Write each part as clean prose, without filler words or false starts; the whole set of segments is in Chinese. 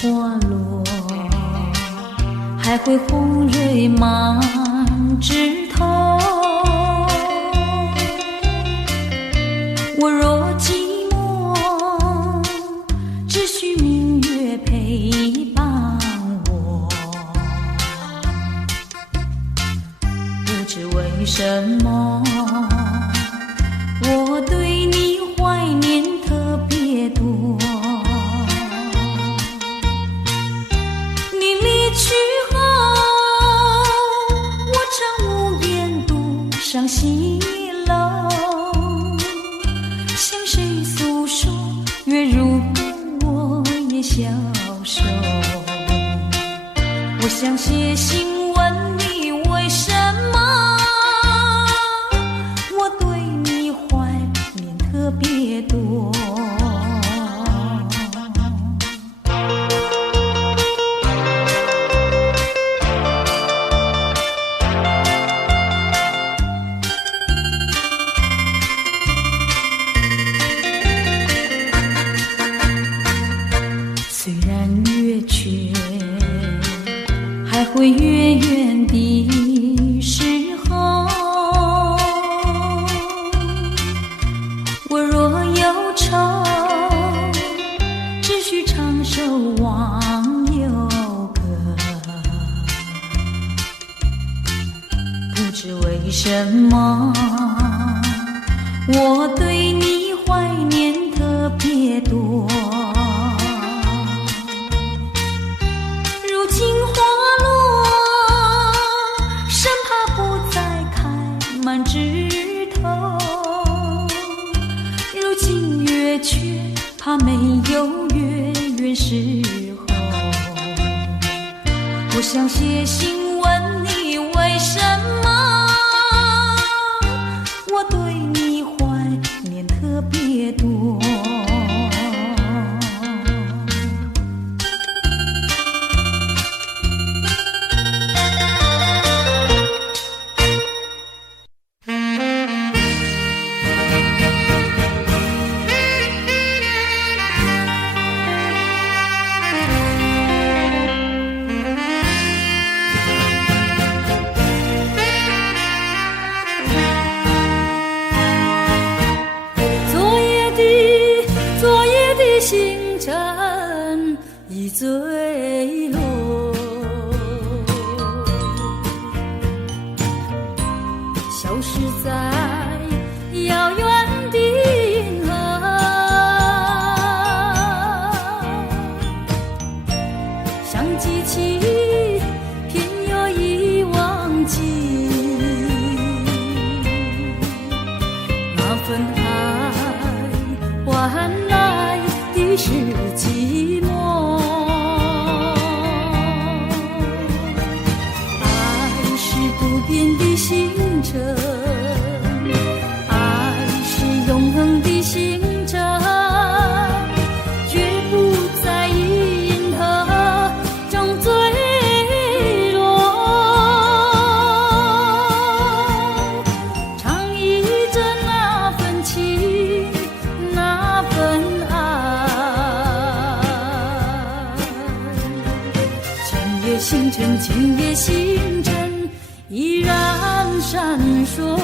花落，还会红蕊满枝头。我若寂寞，只需明月陪伴我。不知为什么，我对你怀念特别多。你离去后，我常无言独上西楼，向谁诉说？月如歌，我也消瘦。我想写信问你，为什么我对你怀念特别多。虽然月缺，还会月圆的时候，我若忧愁，只需唱首忘忧歌。不知为什么，我对你怀念特别多。如今花落，生怕不再开满枝头。如今月缺，怕没有月圆时候。我想写信问你，为什么我对你怀念特别多。星辰已坠落，消失在遥远的银河。想记起，偏又已忘记那份爱换来的是寂寞。爱是不变的星辰，爱是永恒的星辰，绝不在银河中坠落。唱忆着那份情，那份星辰，今夜星辰依然闪烁。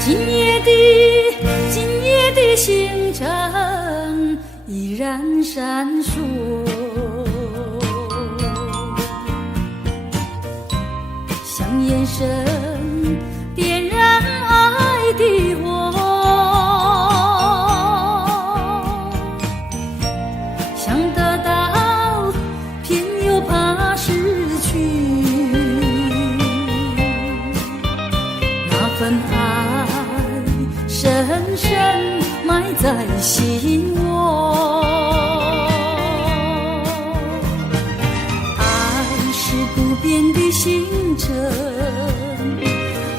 今夜的星辰依然闪烁，像眼神点燃爱的火，想得到偏又怕失去，那份爱深深埋在心窝。爱是不变的星辰，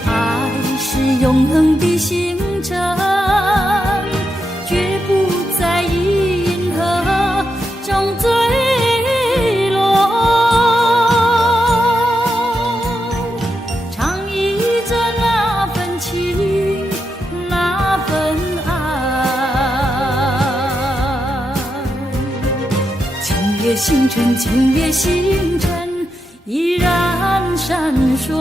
爱是永恒的星辰，星辰，今夜星辰依然闪烁。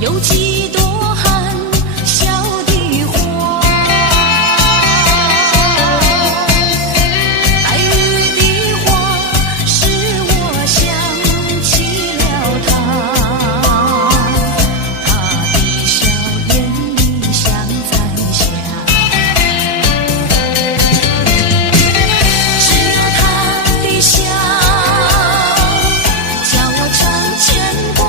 有几朵含笑的花，爱雨的花使我想起了他，他的笑眼里像彩霞，只有他的笑叫我常牵挂。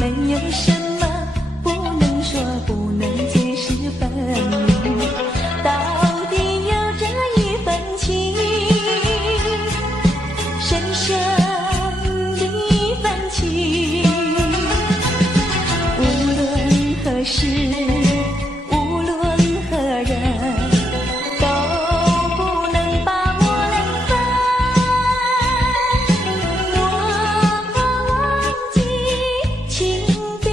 没有什么不能说，不能解释分明，到底有这一份情，深深的一份情，无论何时，无论何人，都不能把我累分。我忘记情别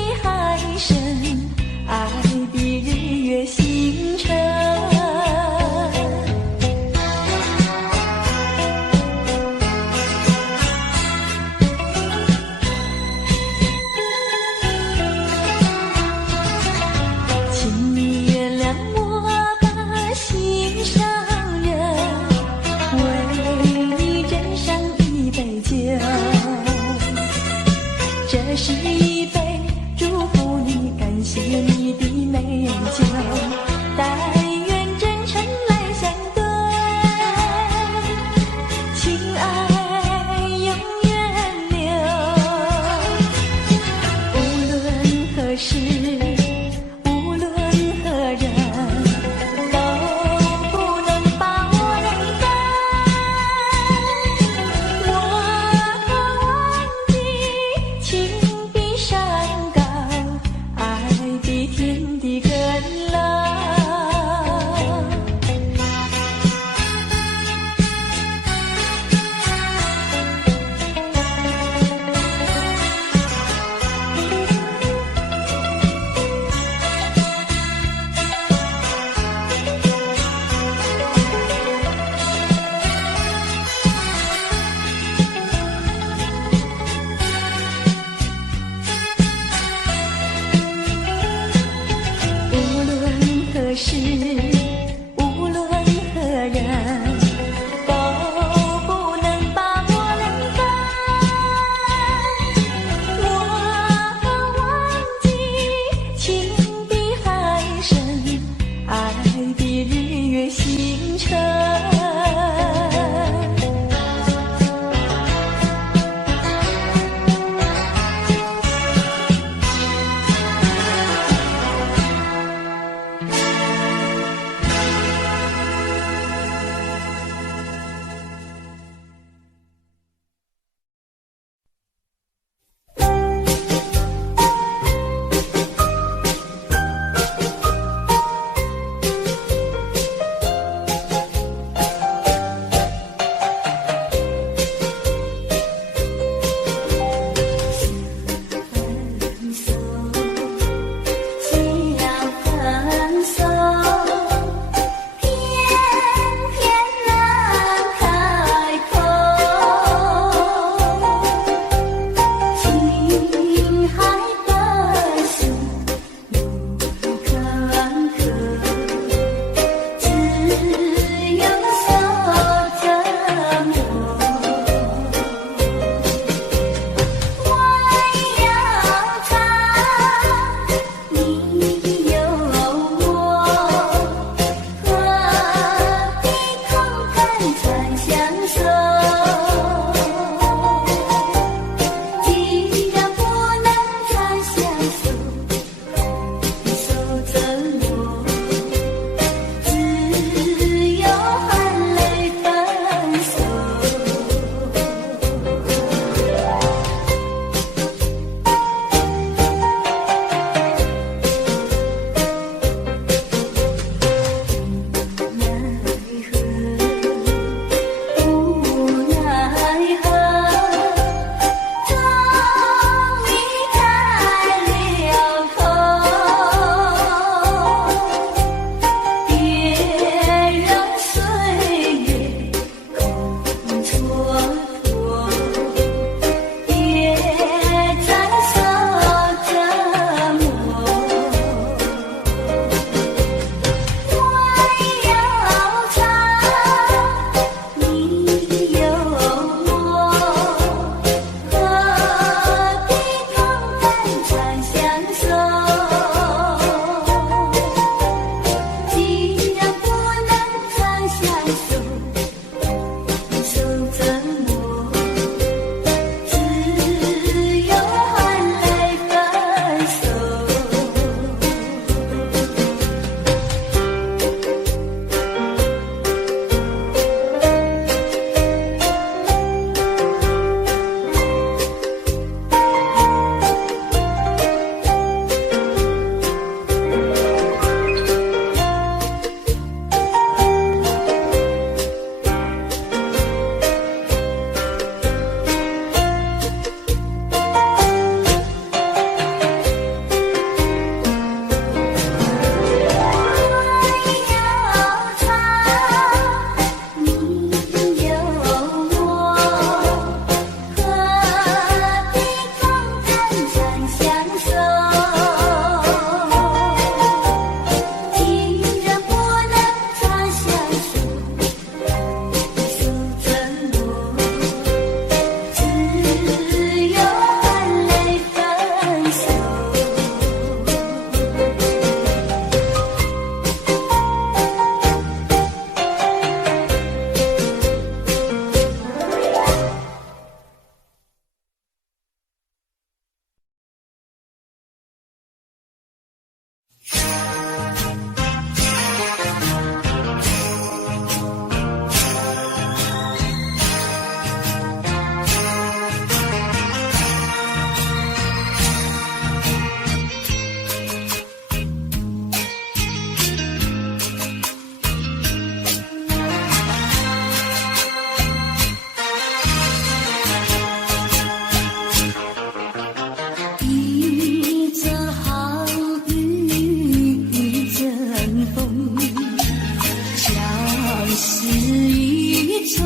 是一种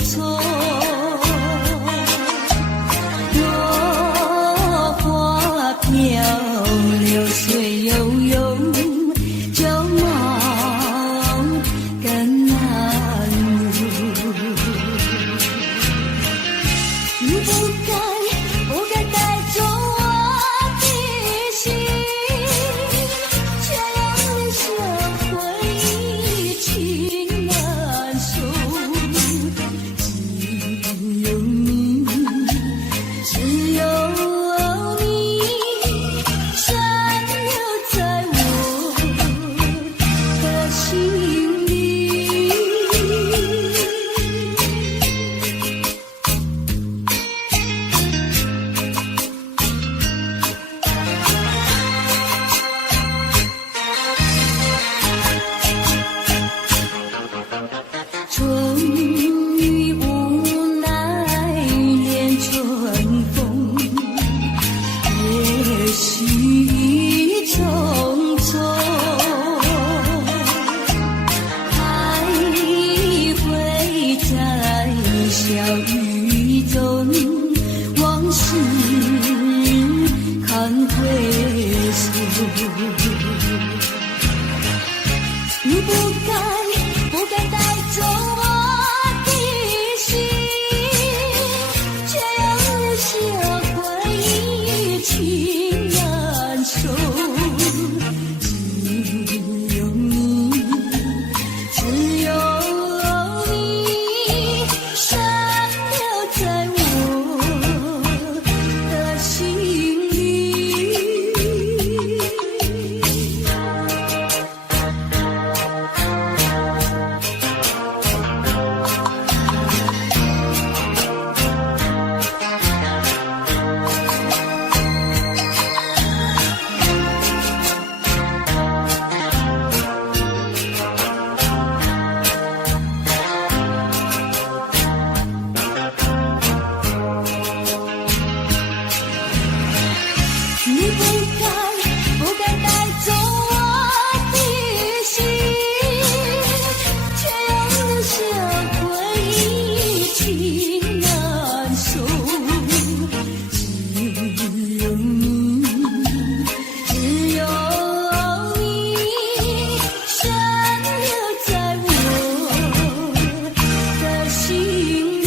错。落花飘流水悠悠，旧梦更难入。你不该带走我的心，却让留下回忆情难收。只有你，只有你，残留在我的心里。春雨无奈恋春风，也许一种错。还会在小雨中，往事看退缩。你不该带走我的心，却让留下回忆情难收。只有你，只有你，残留在我的心里。你不该带走我的心，却让留下回忆情难收。只有你，只有你，残留在我的心里。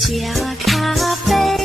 加咖啡。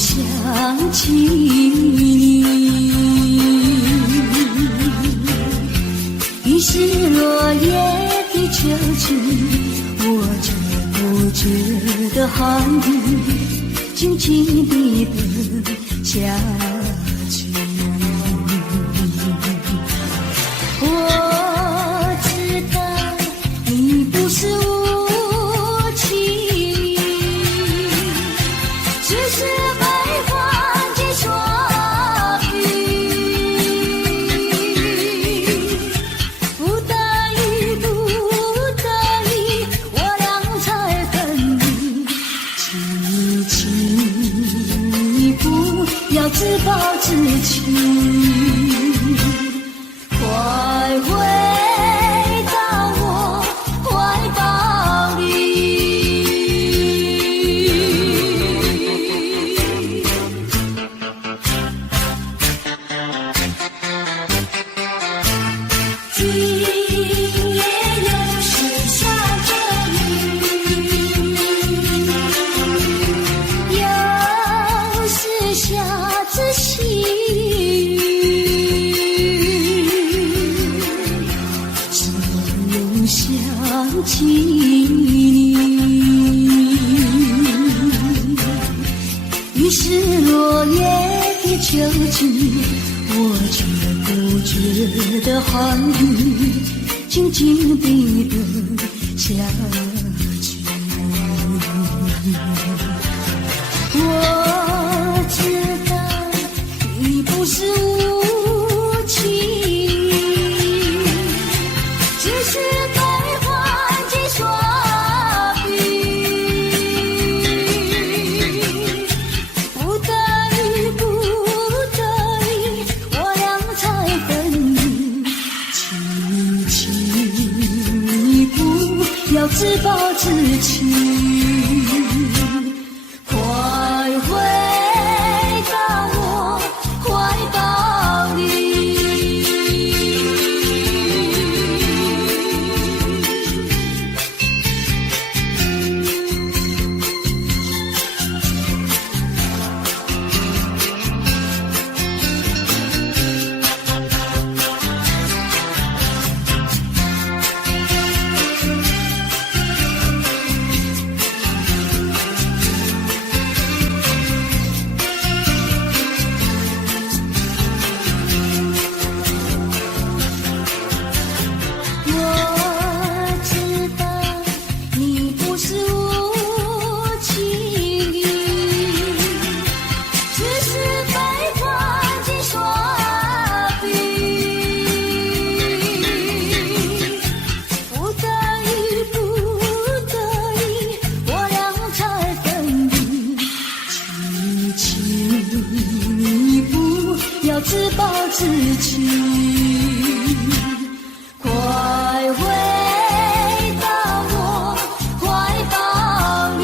想起你，于是落叶的秋去，我却不觉得寒意静静地等下去。我知道你不是无情，只是悲欢几双语。不得已，不得已，我俩才分离。请你不要自暴自弃，快回到我怀抱里。今夜又是下着雨，又是下着细雨，只有想起你。于是落叶的秋季，我却不觉得寒意静静地等下去。我知道你不是无情，只是悲欢几双语。不得已，不得已，我俩才分离。请你不要自暴自弃，快回到我怀抱里。我知道你不是无情，只是悲欢几双语。不得已，不得已，我俩才分离。请你不要自暴自弃，快回到我怀抱里。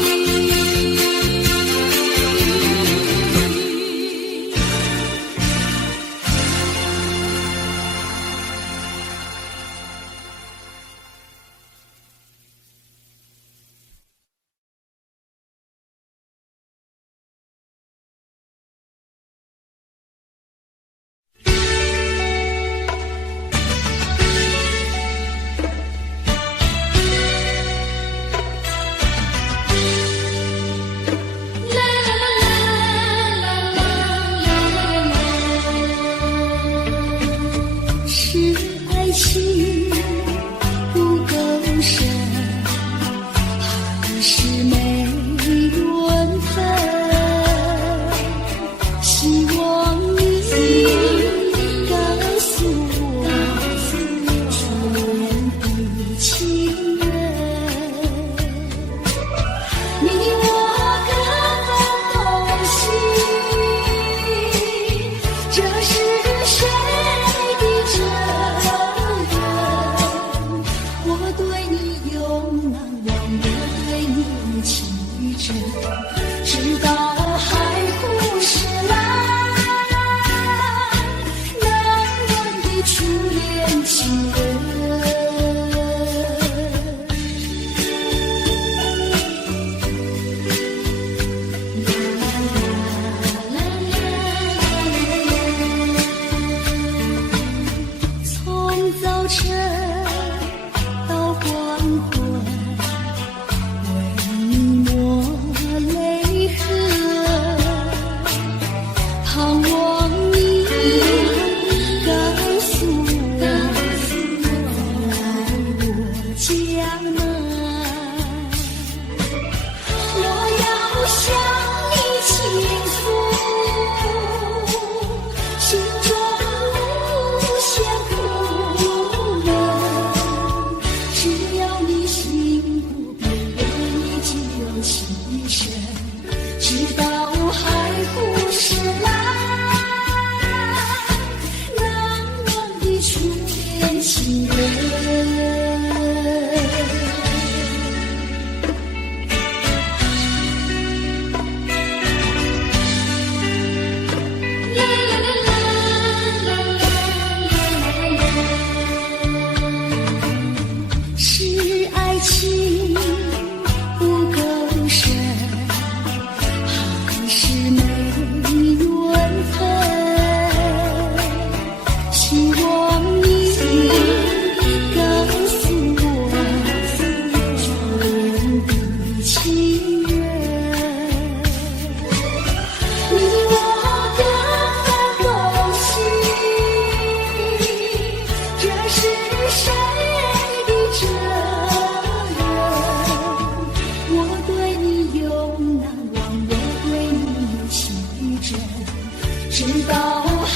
道海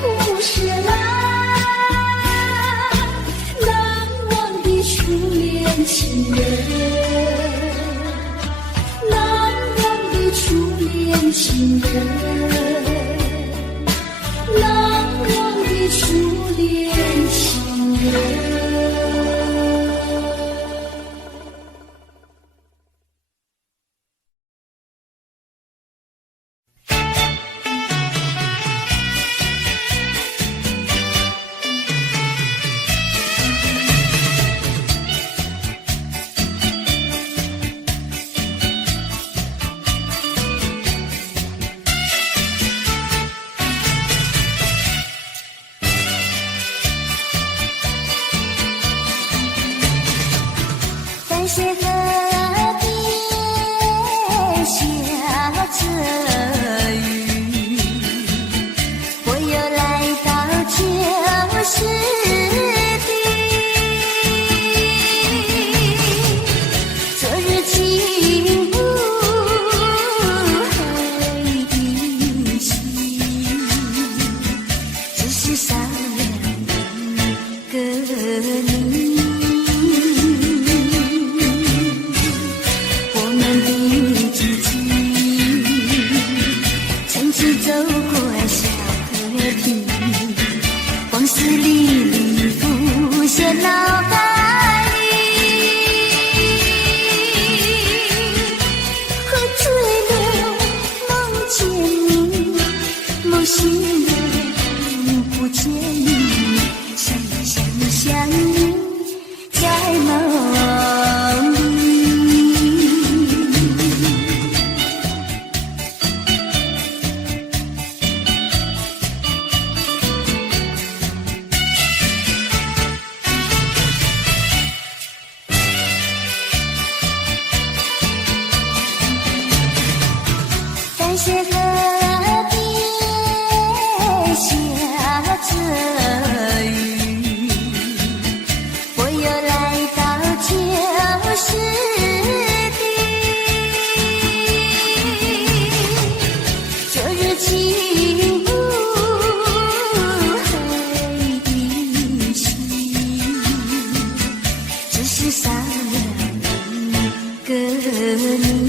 枯石烂，难忘的初恋情人，难忘的初恋情人，难忘的初恋情人。感谢河边下着雨，我又来到旧时地。昨日情不黑的心，只是少了个你。走过小河堤，往事历历浮现脑海里，喝醉了梦见你，梦醒了不见你，想你在梦里。感谢河边下着雨，我又来到旧时地。昨日情不黑的心，只是少了个你。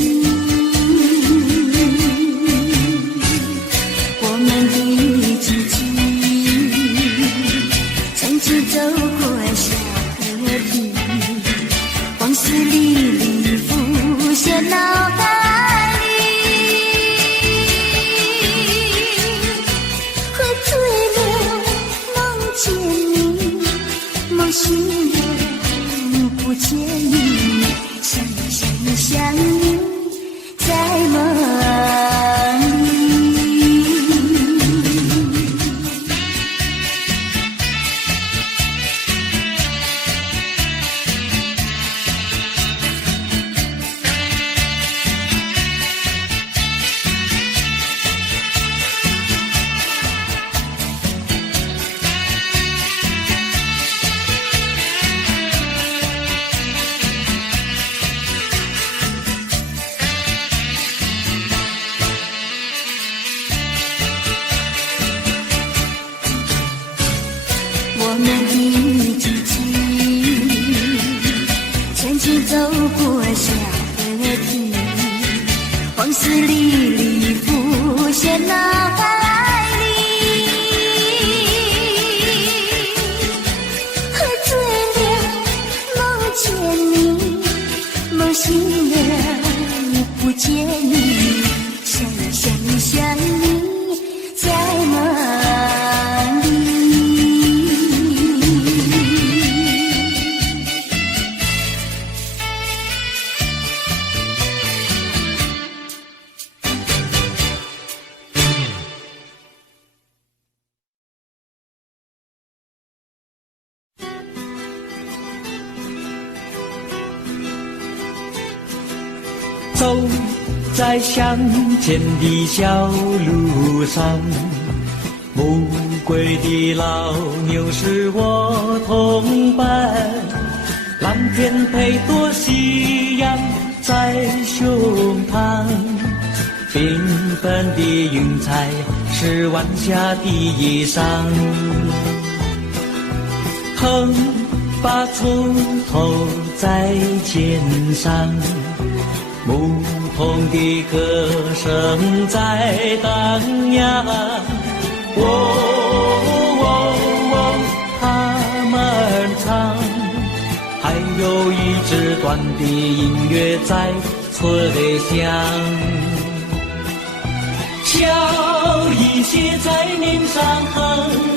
走过小河堤，往事历历浮现脑海里，喝醉了梦见你，梦醒了不见你，想你在梦里。我们的足迹，前去走过小河堤，往事历历浮现脑海里，喝醉了梦见你，梦醒了不见你，想你在梦里。走在乡间的小路上，暮归的老牛是我同伴，蓝天配朵夕阳在胸膛，缤纷的云彩是晚霞的衣裳，横把锄头在肩上，牧童的歌声在荡漾。他们唱，还有一支短的音乐在吹响。笑意写在脸上，哼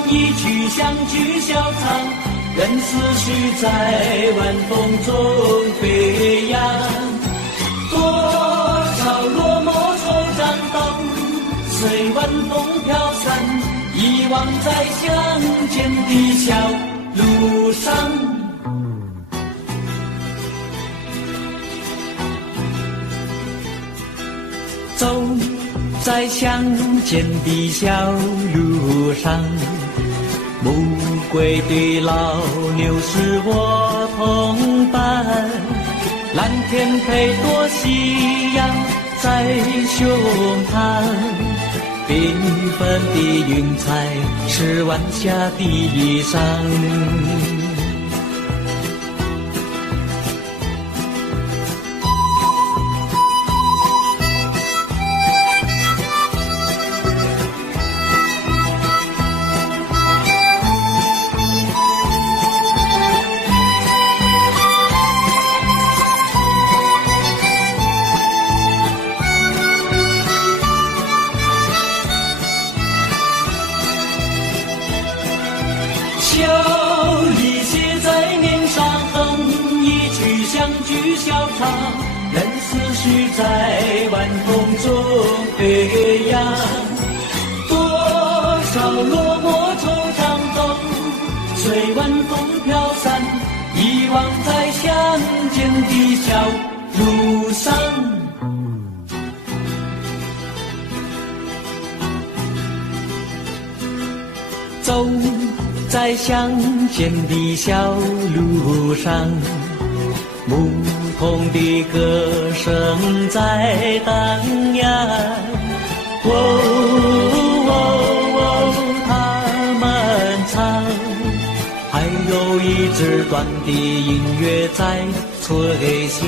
一曲乡居小唱，任思绪在晚风中飞扬。多少落寞惆怅都随晚风飘散，遗忘在乡间的小路上。走在乡间的小路上，暮归的老牛是我同伴，蓝天配朵夕阳在胸膛，缤纷的云彩是晚霞的衣裳。任思绪在晚风中飞扬，多少落寞惆怅都随晚风飘散，遗忘在乡间的小路上。走在乡间的小路上，牧童的歌声在荡漾。他们唱，还有一支短的音乐在吹响。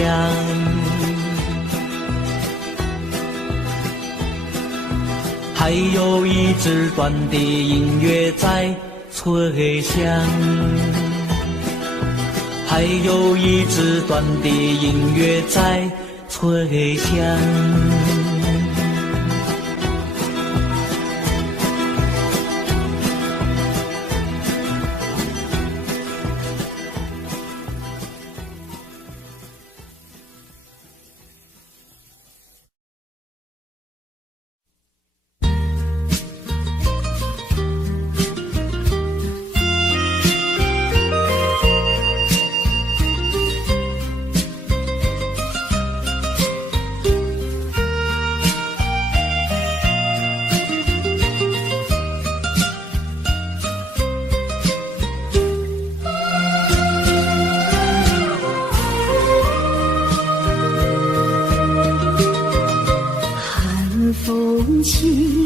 还有一支短的音乐在吹响，还有一支短的音乐在吹响。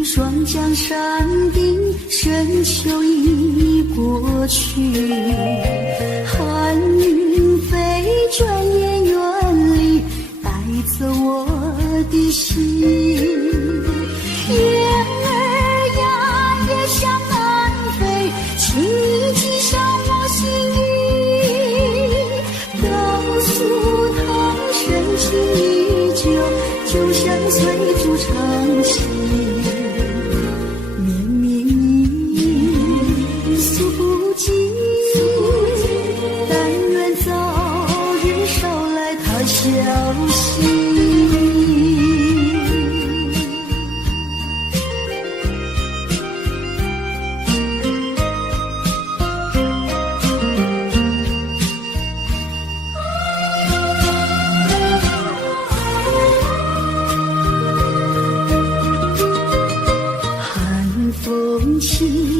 双江山顶，深秋已过去，寒云飞，转眼远离，带走我的心。雁儿呀，也向南飞，请你记上我心语，告诉他深情依旧，就像随逐长情。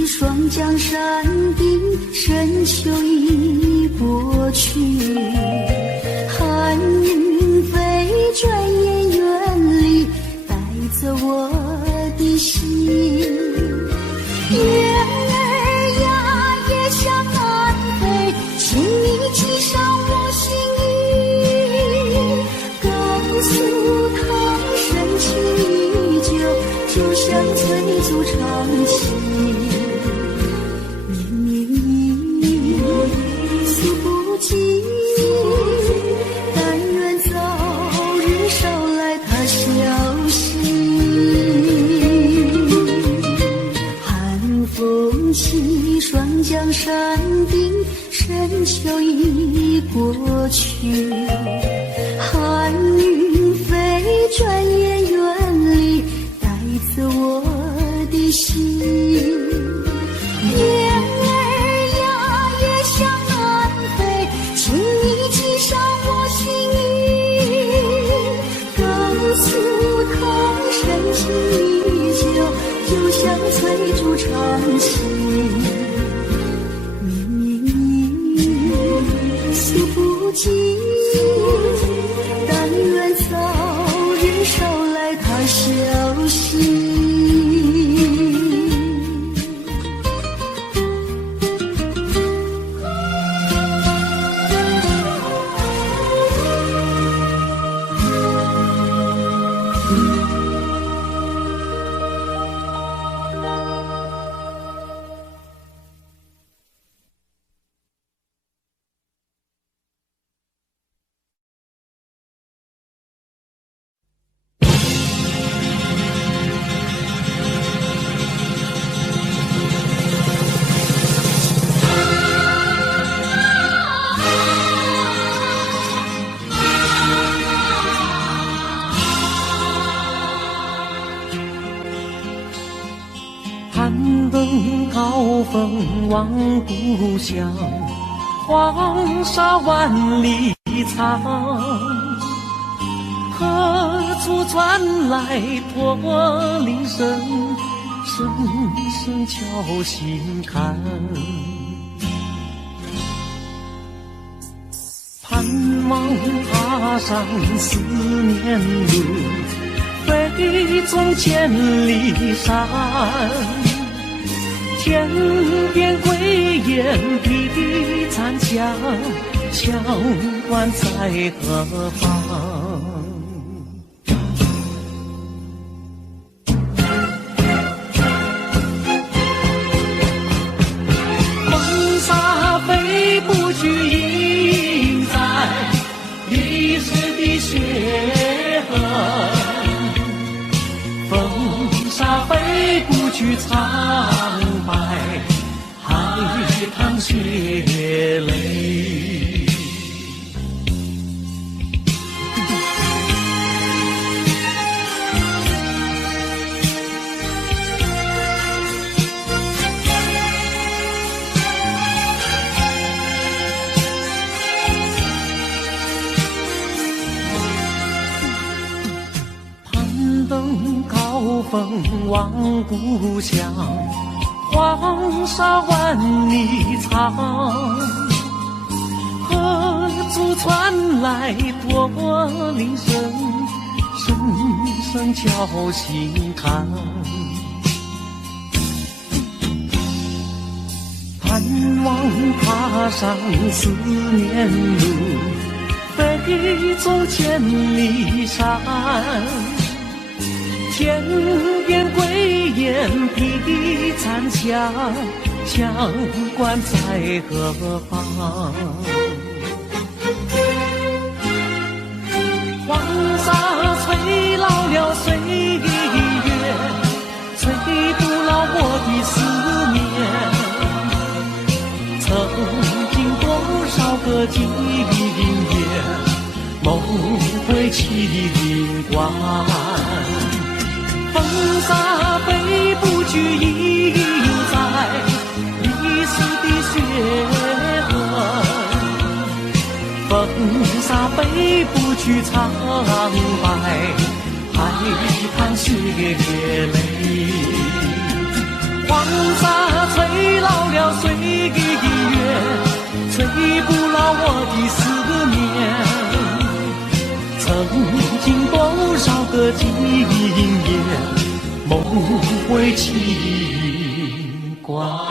双江山顶，深秋已过去，寒云飞，转眼远离，带走我的心。月儿呀，也向南飞，请你寄上我心意，告诉他深情依旧，就像催促长情。绵绵诉不尽，但愿早日捎来他消息。寒风起，霜降山顶，深秋已过去，寒云飞，转眼远离，带走我的心。月儿呀，也向南飞，请你寄上我心意，告诉他深情依旧，就像催促长情。绵绵诉不尽，但愿早日捎来他消息。攀登高峰望故乡，黄沙万里长，何处传来驼铃声，声声敲心坎。盼望踏上思念路，飞纵千里山，天边归雁披残香，乡关在何方？黄沙飞不去，印在历史的血痕。风沙飞不去，苍白海棠血泪。高峰望故乡，黄沙万里长，何处传来驼铃声，声声敲心坎。盼望踏上思念路，飞纵千里山，天边归雁披残香，乡关在何方？黄沙催老了岁月，催不老我的思念。曾经多少个今夜，梦回秦关。风沙飞不去，印在历史的血痕。风沙飞不去，苍白海棠血泪。黄沙催老了岁月，催不老我的思念。曾经多少个今夜，梦回情关。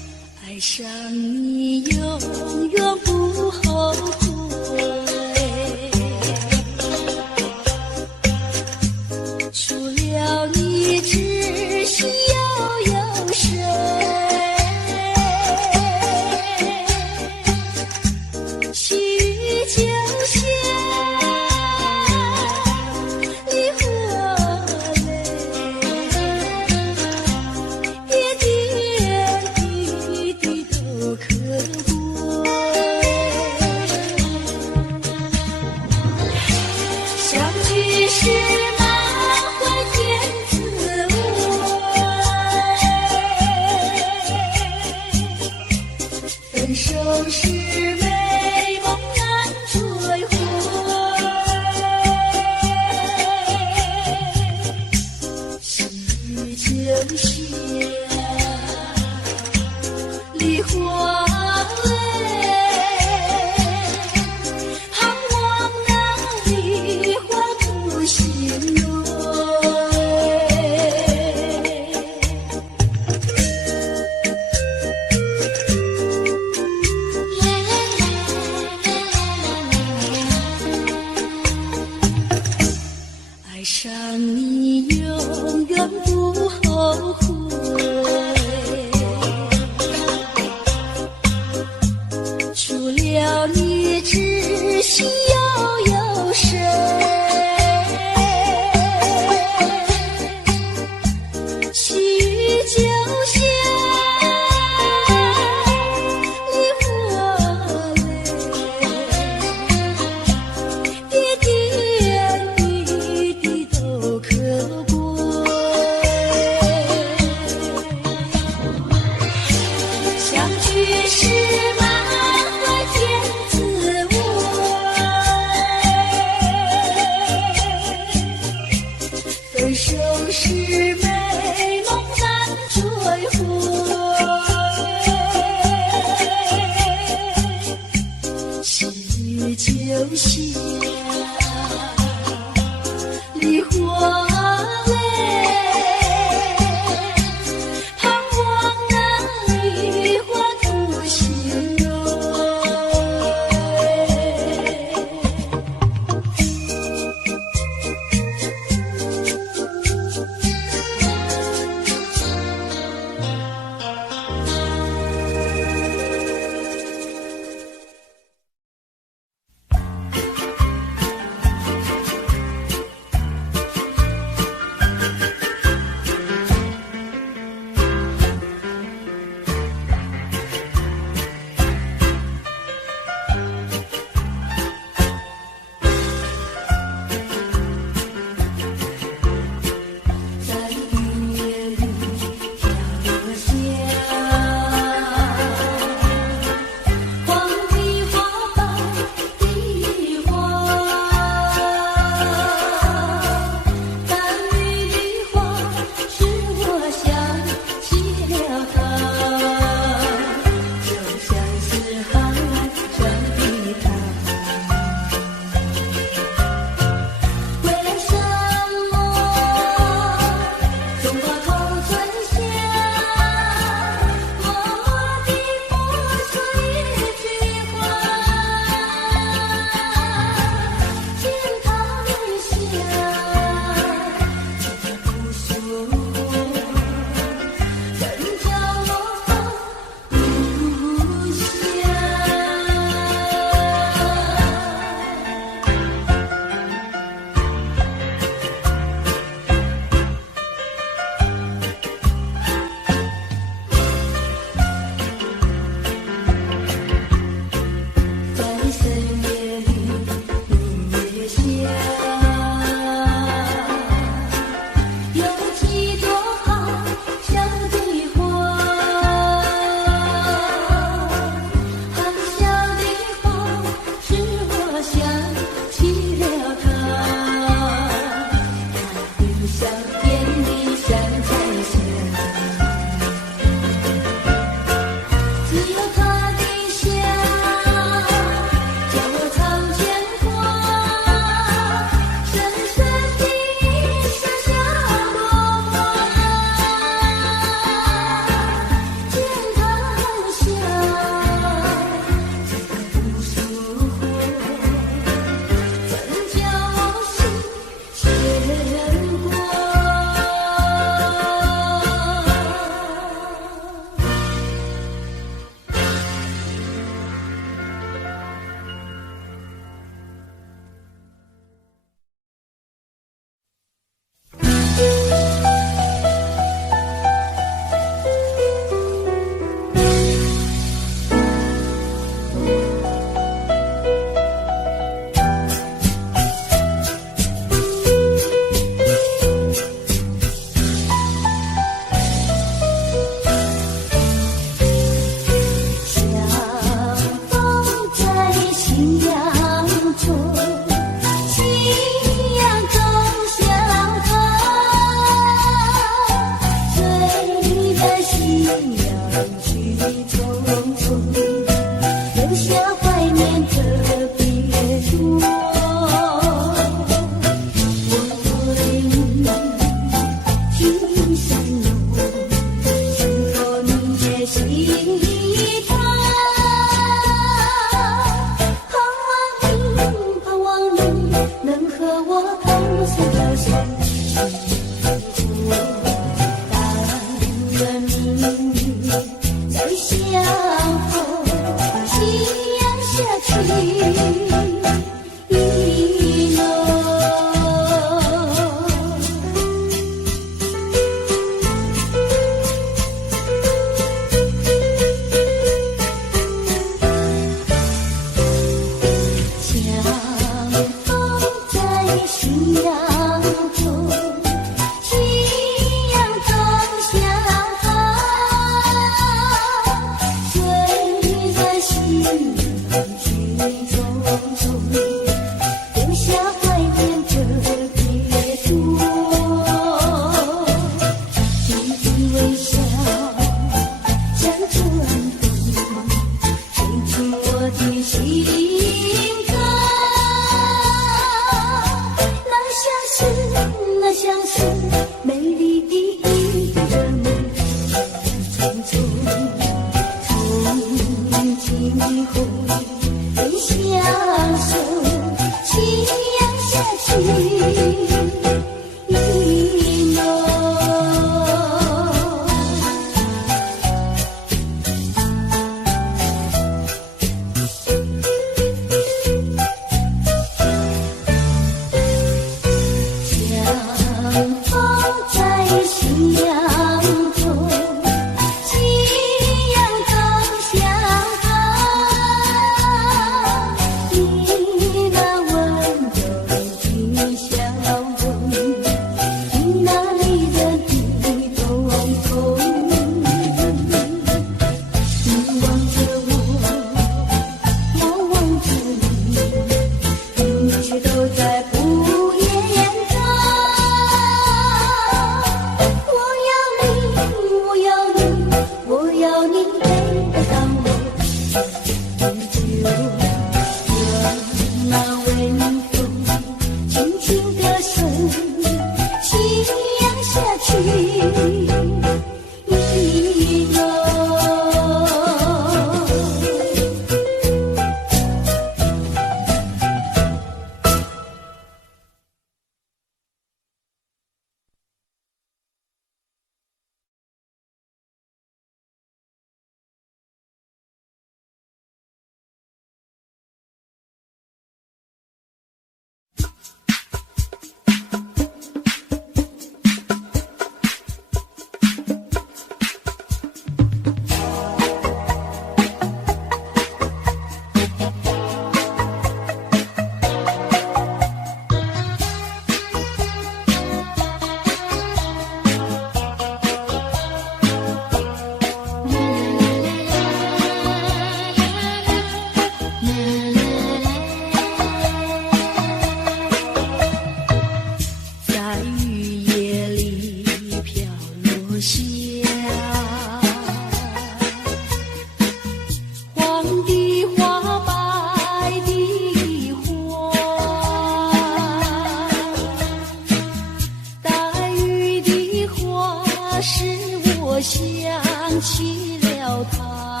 起了他，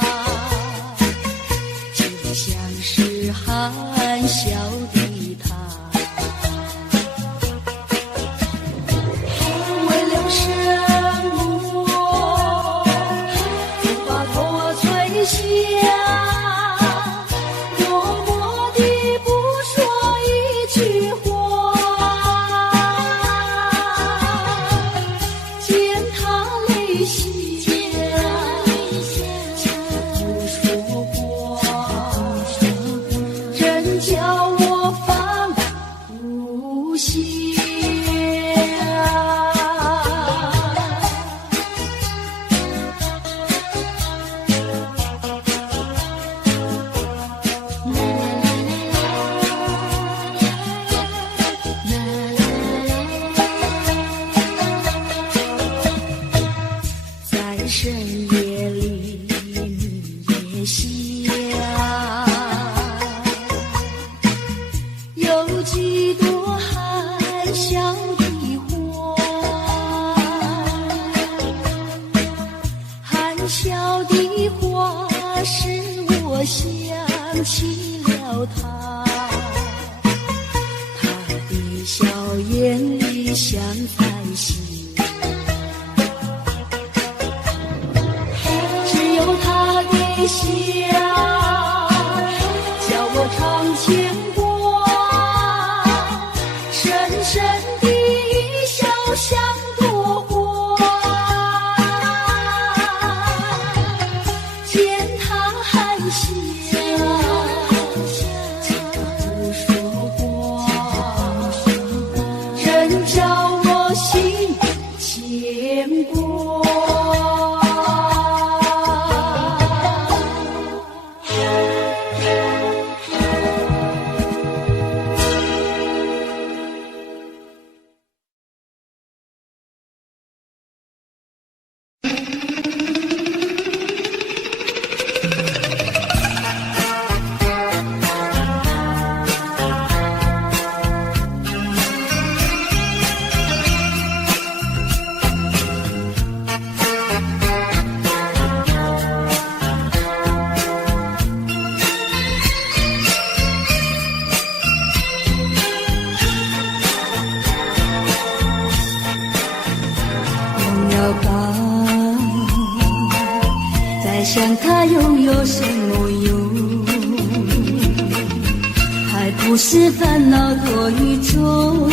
就像是含笑的他，为了生活，就把头垂下。想他又有什么用？还不是烦恼多于众，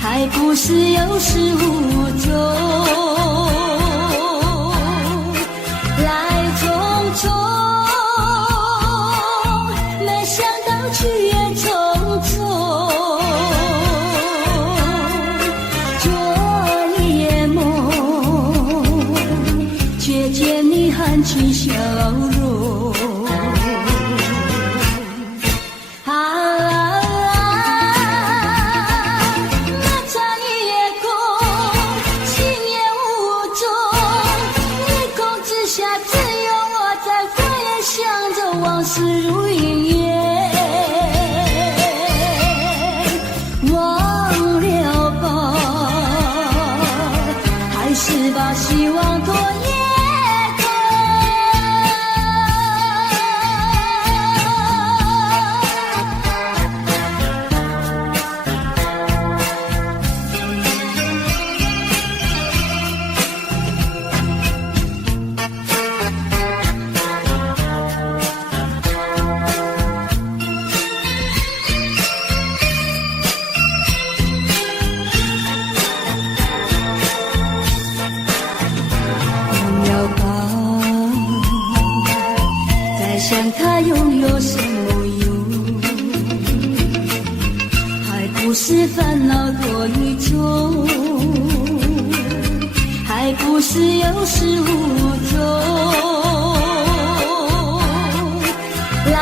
还不是有始无终，来匆匆，没想到去也匆匆。昨夜梦，却见你含情笑容。往事如云烟，忘了吧，还是把希望多夜想他又有什么用？还不是烦恼多于众，还不是有始无终，来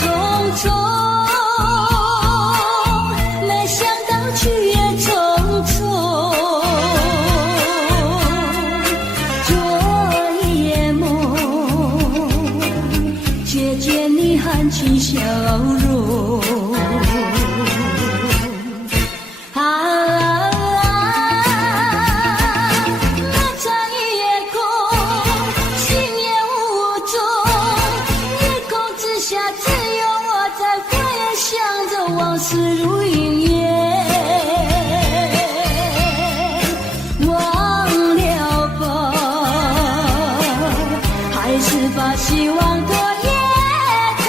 匆匆，没想到去也匆匆。昨夜梦，却见你含情笑容。那场夜把希望多也多。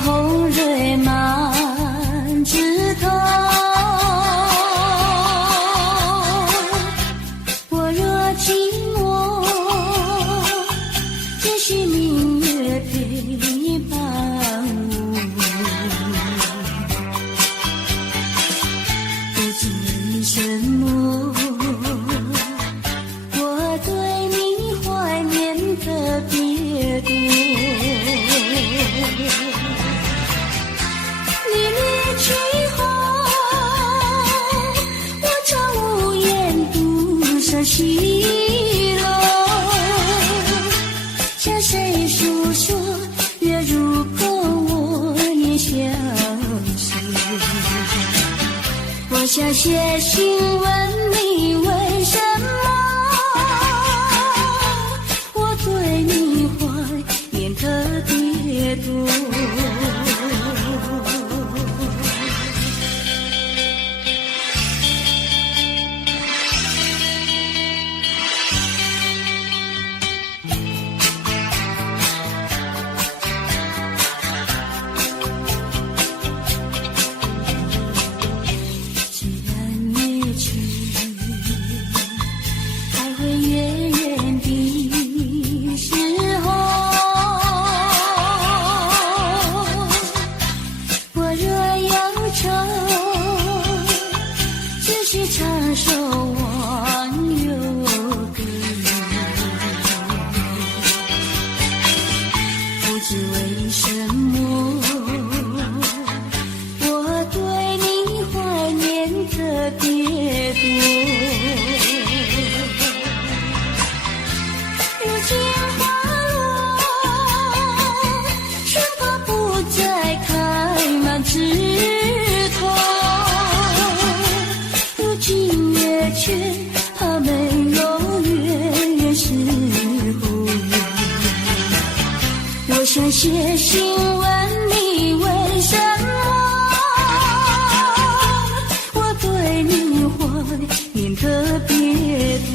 红蕊满枝头，我若寂寞，只需明月陪伴我。不知为什么，我对你怀念特别多。去后，我常无言独上西楼，向谁诉说月如钩，我念相守。我想写信问你为什么，我对你怀念特别多。写信问你为什么，我对你怀念特别多。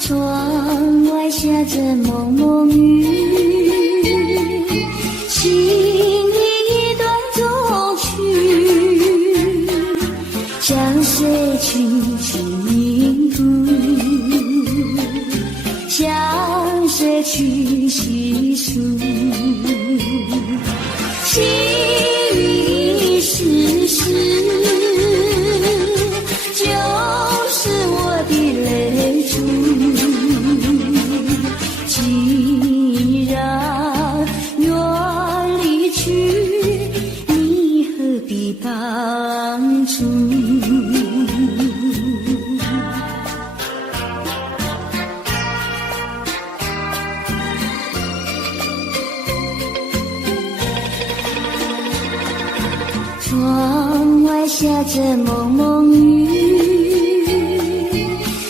窗外下着蒙蒙雨，心里一段衷曲，向谁去倾诉，向谁去细数，细雨丝丝，就是我的泪珠。既然愿离去，你何必当初？窗外下着蒙蒙雨，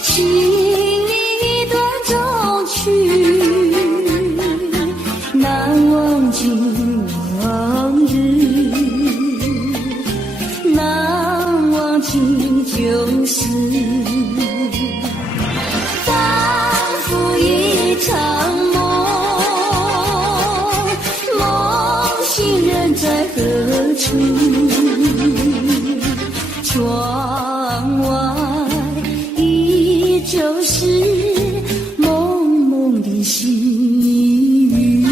心里一段衷曲，难忘尽往日，难忘尽旧时。窗外依旧是蒙蒙的细雨。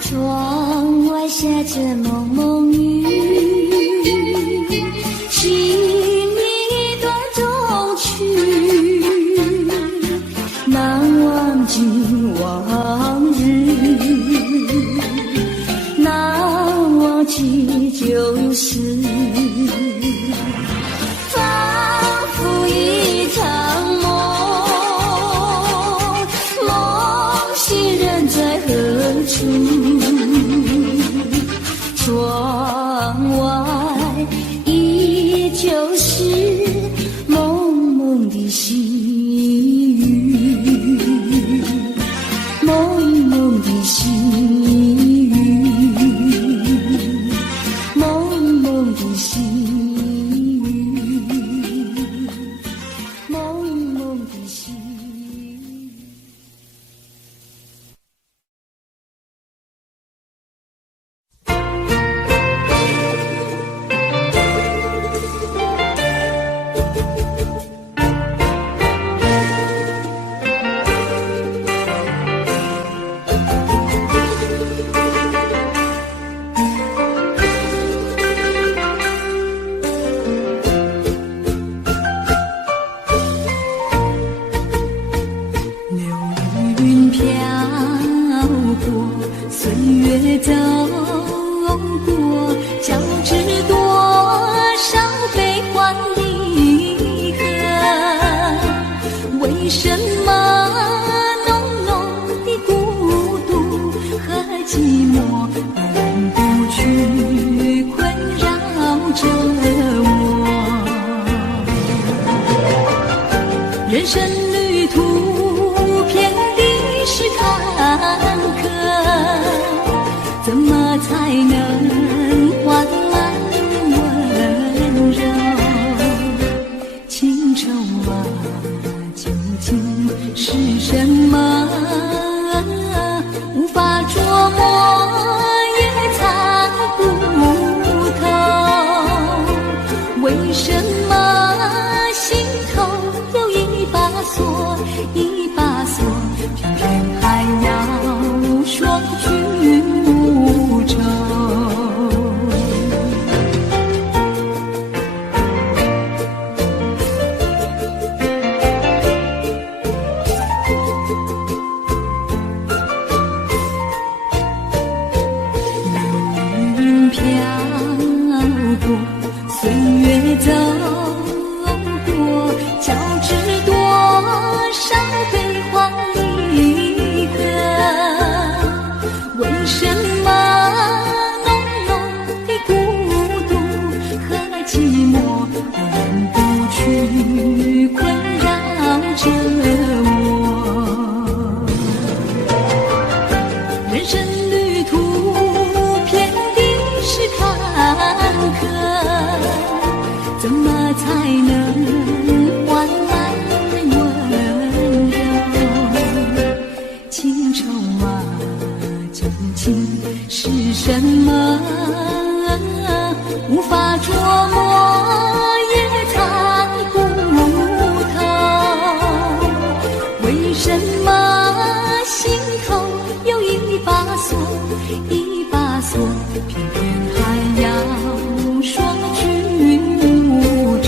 窗外下着蒙蒙雨，是你一段衷曲，难忘尽往日，难忘记旧事，仿佛一场梦，梦醒人在何处？窗外依旧是蒙蒙的细雨，蒙蒙的细雨，蒙蒙的细雨，蒙蒙的细雨。云飘过，岁月走过，交织多少悲欢离合？为什么浓浓的孤独和寂寞永不去困扰着我？人生旅途遍地是坎坷，怎么才能换来温柔？情愁啊，究竟是什么？无法捉摸，也猜不透。为什么心头有一把锁，一把锁，偏偏还要说句无愁？云飘过，岁月走过，交织多少悲欢离合？为什么浓浓的孤独和寂寞永不去困扰着我？人生旅途遍地是坎坷，怎么才能换来温柔？情愁啊，究竟是什么？无法捉摸，也猜不透。为什么心头有一把锁，一把锁，偏偏还要说句无愁？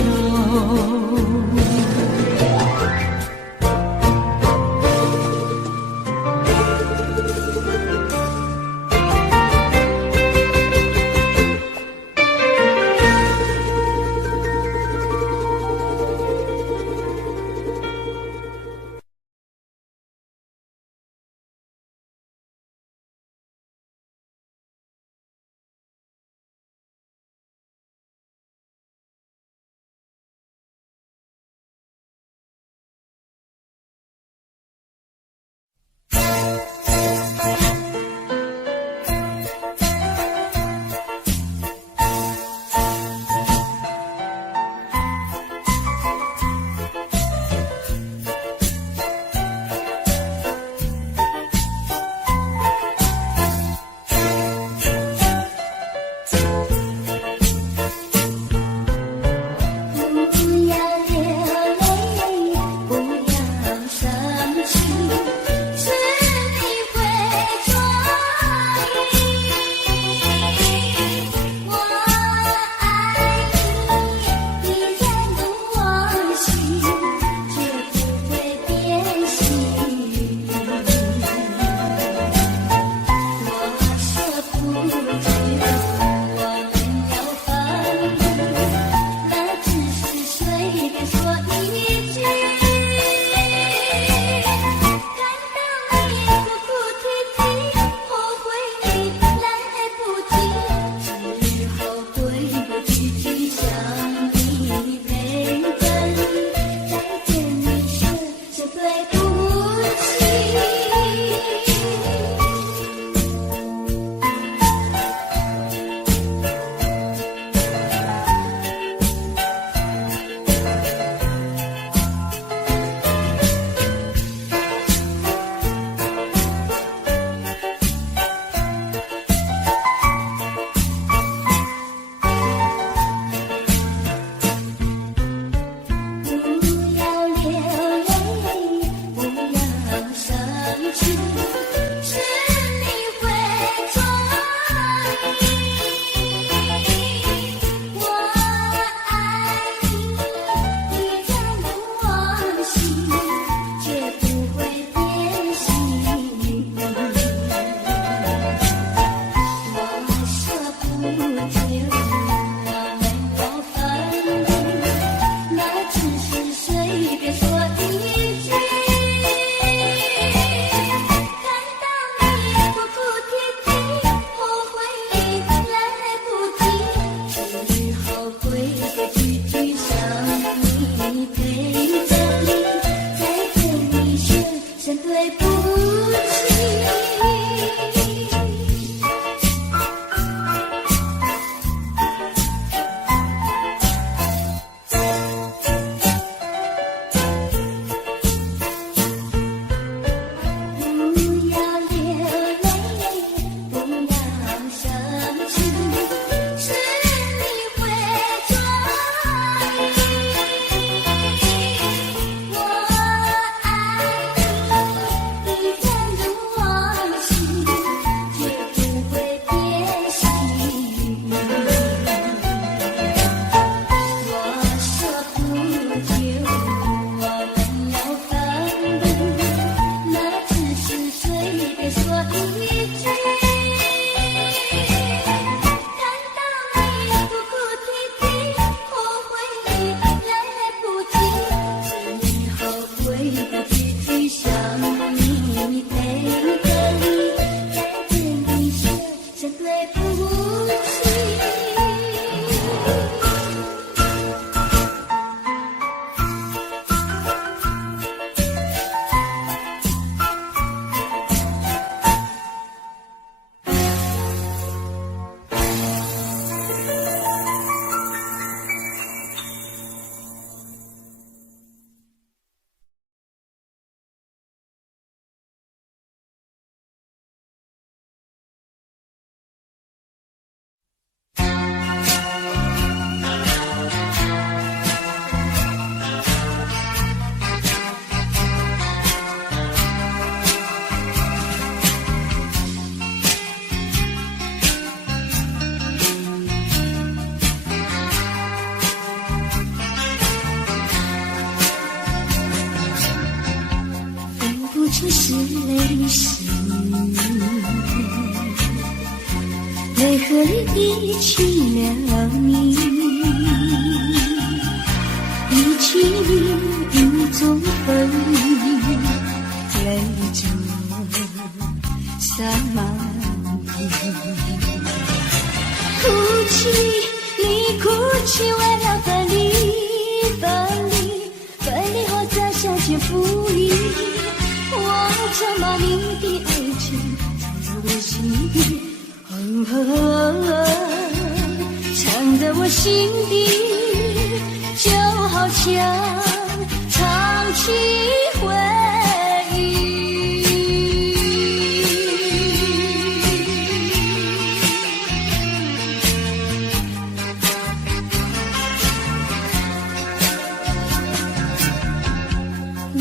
一句，看到你哭哭啼啼，后悔已来不及，今天后悔的结局，想你陪你的你，在天地下相对不起。就是泪湿，泪河里一起了你，一起雨中风雨，泪着洒满地。哭泣，你哭泣，为了分离，分离，分离后再相见不易。我怎么你的爱情藏在我心底，藏在我心底，就好像唱起回忆。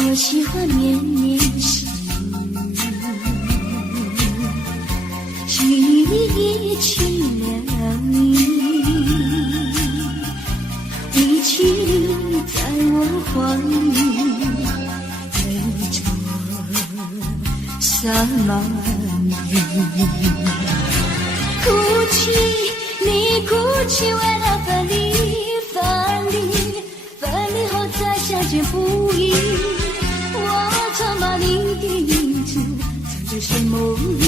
我喜欢绵绵细雨，一起了你，一起在我怀里，泪着洒满地。哭泣，你哭泣，为了分离，分离，分离后再相见不易。我怎么你的影子藏在谁梦里，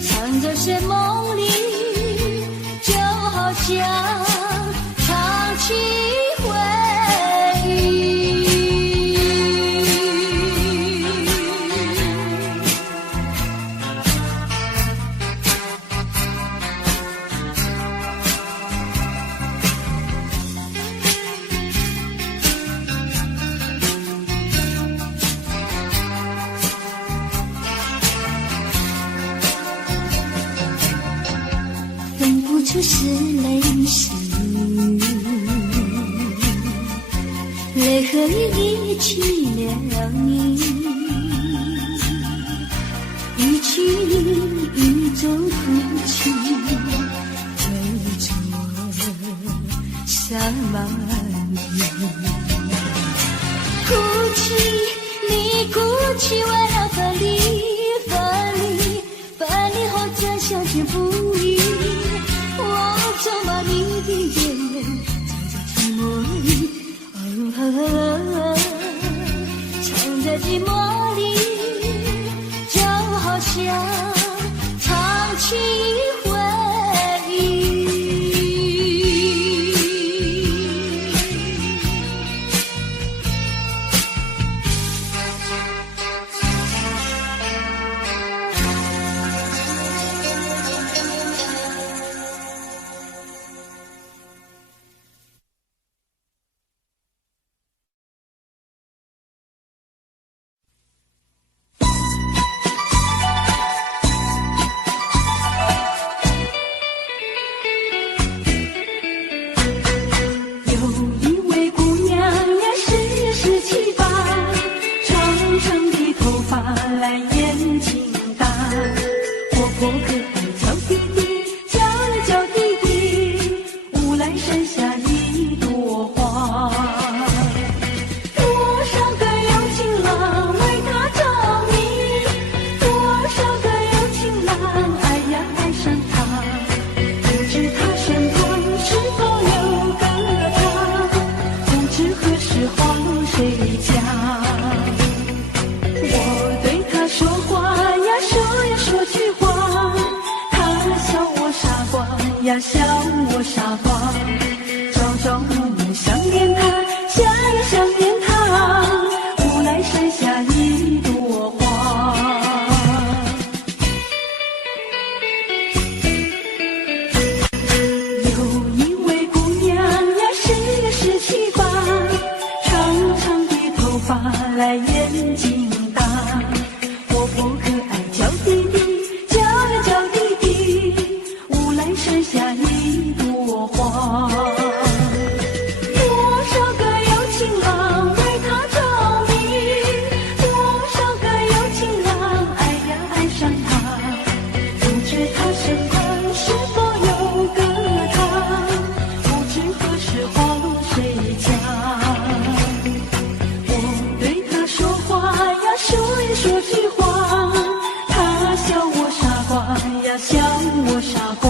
藏在谁梦里，就好像唱起回忆。就是泪湿，泪河里一起了你，一起雨中哭泣，泪着洒满地。哭泣，你哭泣，为了分离，分离，分离后再相见不易。我怎么你的眼泪藏在寂寞里，藏在寂寞里，就好像唱起回忆。呀笑我傻瓜，朝朝暮暮想念他，想呀想念他，无来山下一朵花。有一位姑娘呀，十七八，长长的头发来眼睛大，活泼可爱叫弟弟，叫呀叫弟弟，无来山下一朵花。多少个有情郎为她着迷，多少个有情郎爱呀爱上她，不知他身旁是否有个他，不知何时黄水家。我对他说话呀，说一说句话，他笑我傻瓜呀，笑我傻瓜，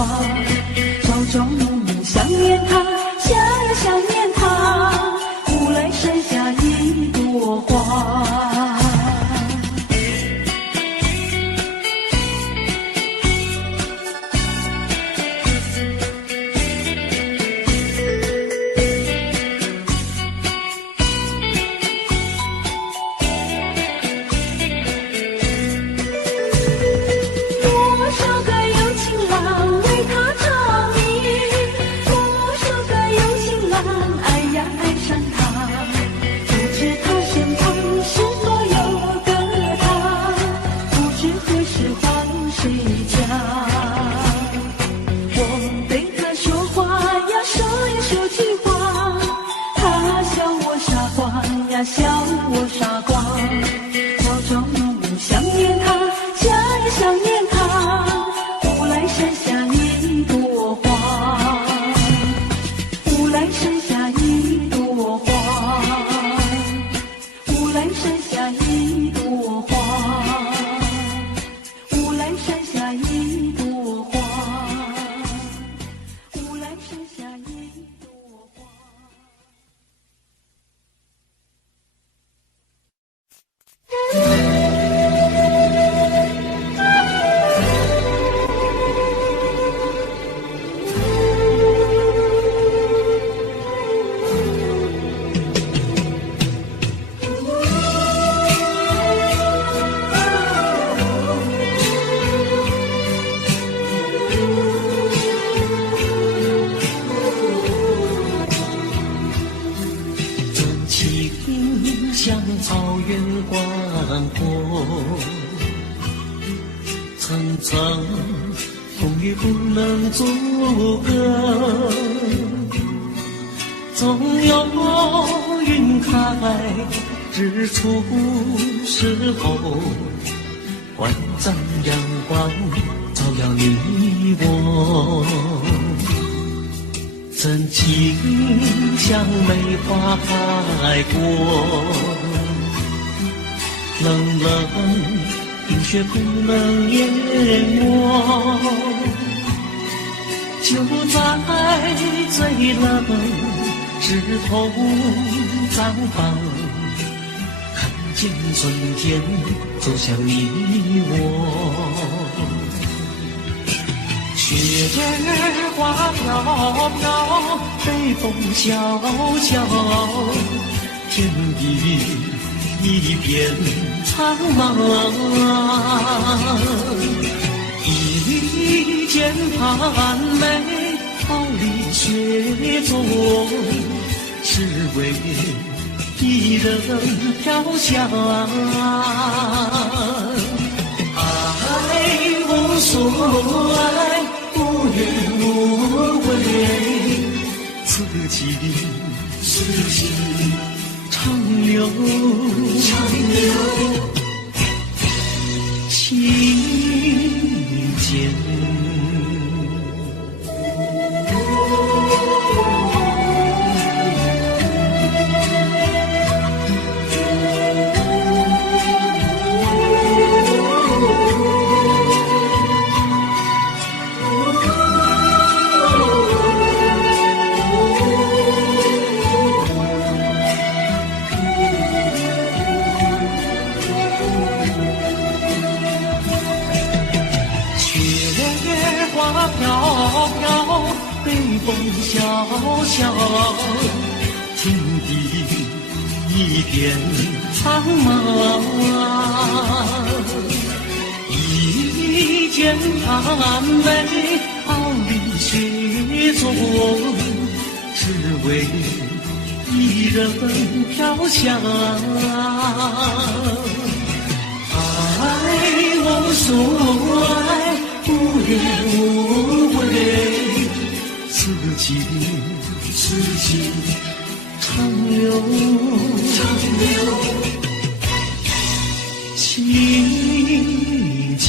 朝朝暮暮想念他，想呀想念他，无来山下一朵花。多少个有情郎为她着迷，多少个有情郎爱呀爱上她，不知他身旁是否有个他，不知何时黄水家。我对他说话呀，说一说句话，他笑我傻瓜呀，笑我傻瓜，朝朝暮暮想念他，想呀想念他，无来山下一朵花，无来山下一朵花，无来山下一朵花，无来山下一朵花，无来山下一朵花。真情像草原广阔，层层风雨不能阻隔，总有云开日出时候，万丈阳光照耀你我。真情像梅花开过，冷冷冰雪不能淹没，就在最冷枝头绽放，看见春天走向你我。雪儿花飘飘，北风萧萧，天地一片苍茫。一剑寒梅，桃李雪中，只为一人飘香。爱无所爱，无怨无悔，此情长留情间。风萧萧，天地一片苍茫。一剑寒梅，傲立雪中，只为一人飘香。爱我所爱，无怨无悔，此情长留情间。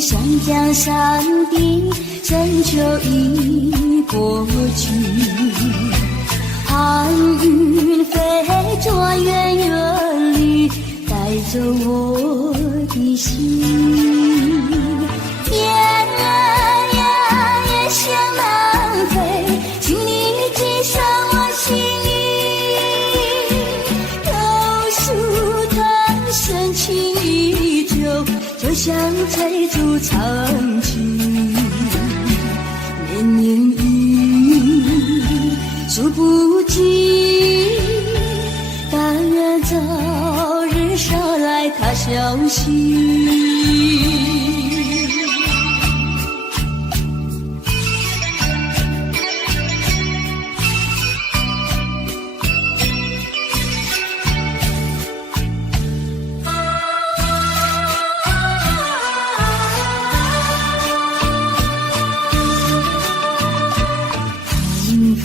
湘江山顶，深秋已过去。寒云飞转远远里，带走我的心。天人也向南飞，请你寄上我心意。榕树藤深情依旧，就像翠竹长青。年年雨，数不尽，但愿早日捎来他消息。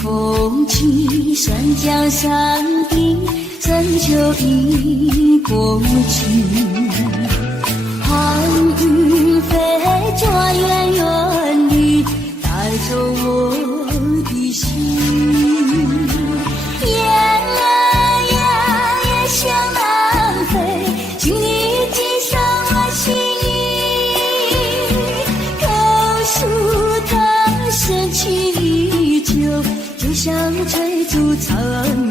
风起山江山顶，深秋已过去。寒云飞转远远里，带走我的心。雁儿也向南飞，请你寄上我心意。榕树藤深情依旧，就像翠竹长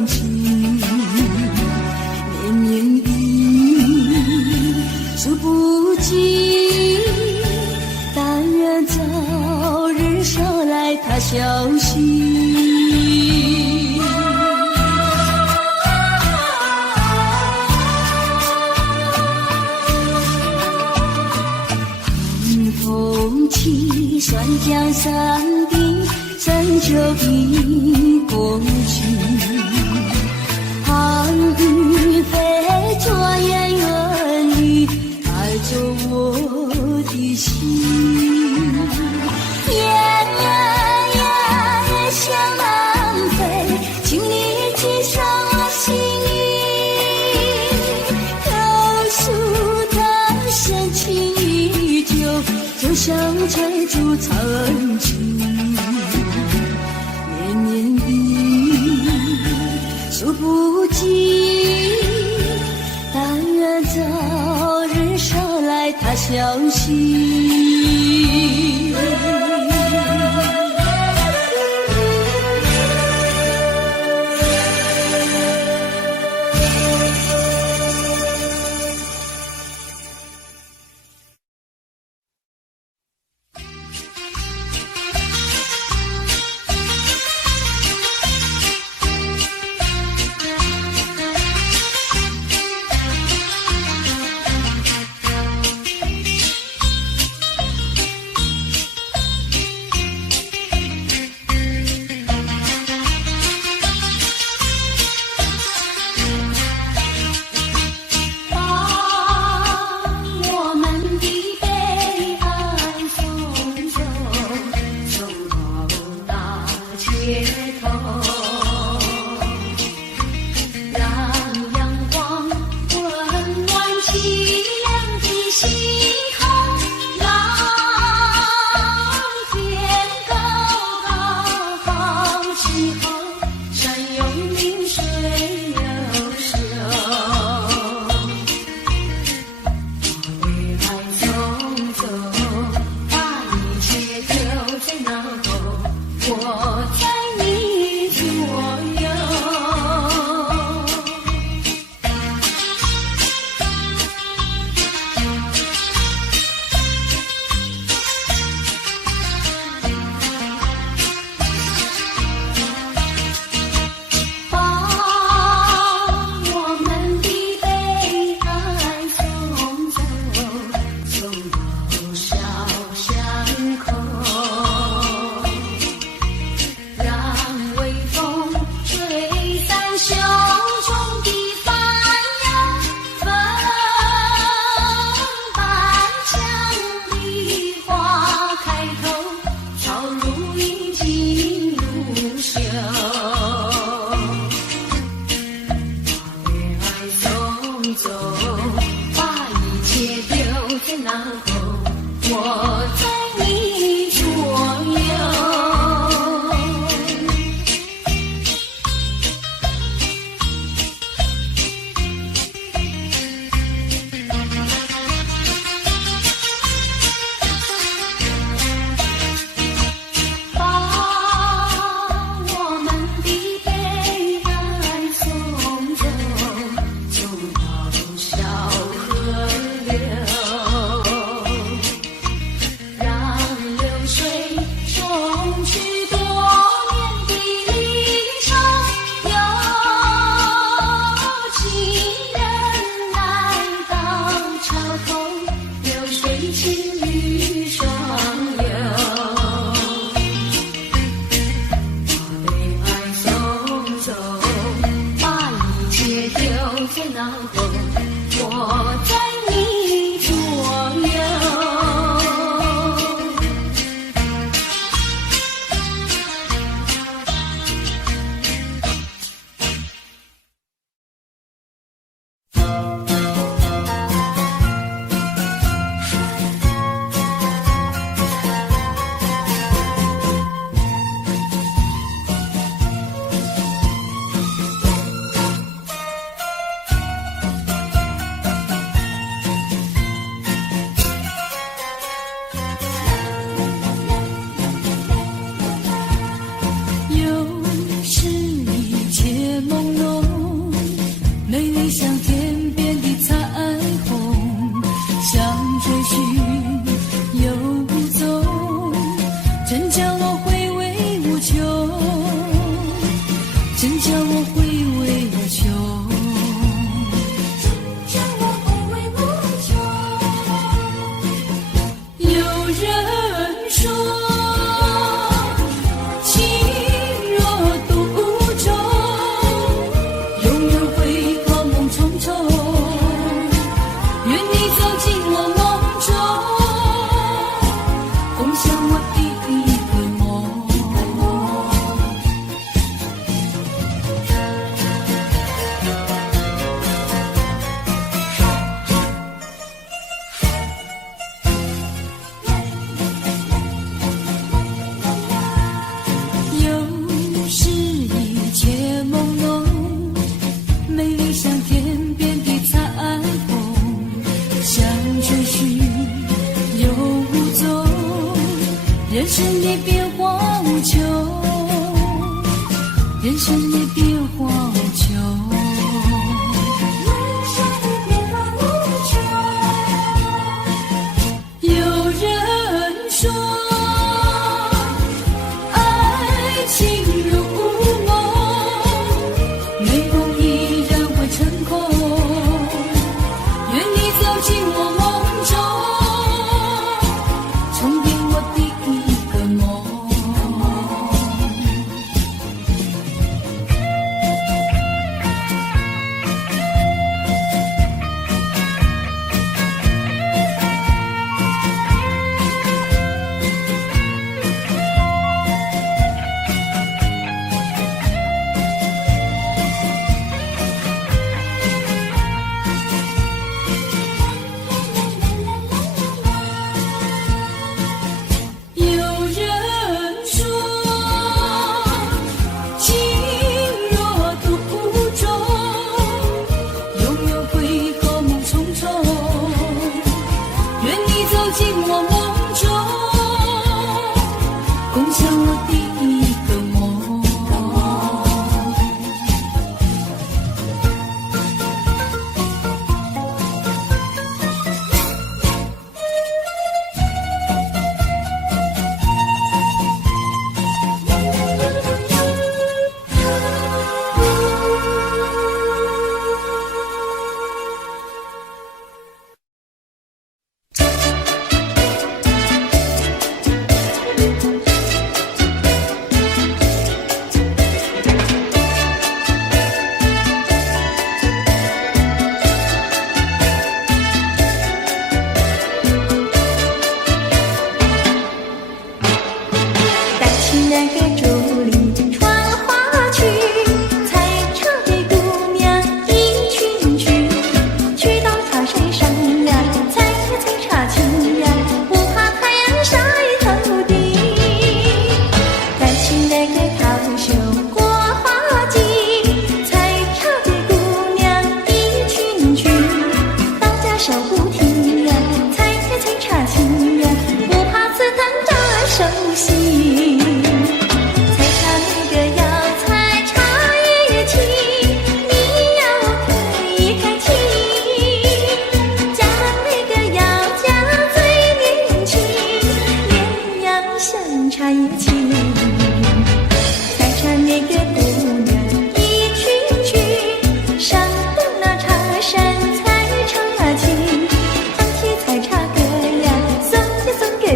青。年年雨，数不尽，但愿早日捎来他消息。寒风起山江山顶，深秋已过去。寒云飞转远远里，带走我的心。雁儿也向南飞，请你寄上我心意。榕树藤深情依旧，就像翠竹长青。年年雨，数不尽，但愿早日捎来他消息。后我在你左右。然后我在你左右。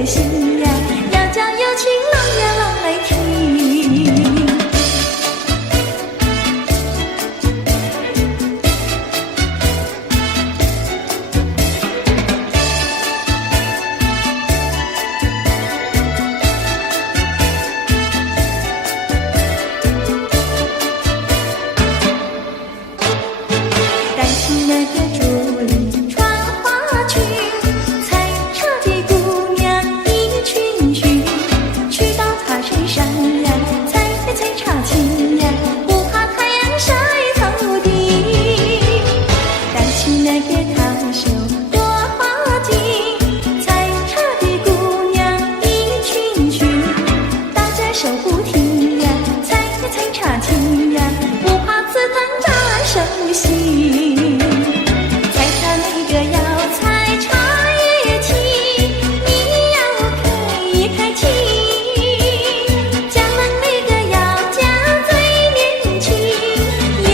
个心呀，要叫有情郎呀郎来听。担心那个竹林穿花裙，采茶的姑娘一群群，去到茶山上呀，采茶青呀，不怕太阳晒头顶。担心那个桃袖多花茎，采茶的姑娘一群群，大家手不停呀，采茶青呀，不怕刺疼扎手心。采茶那个要采茶叶青，你要开青。嫁人那个要嫁最年轻，也